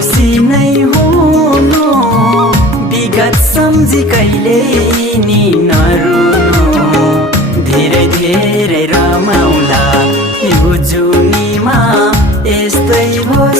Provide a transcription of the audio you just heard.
दोषी नै हुनु, विगत सम्झी कहिले नि नरुनु। धेरै धेरै रमाउला यो जुनीमा, यस्तै भो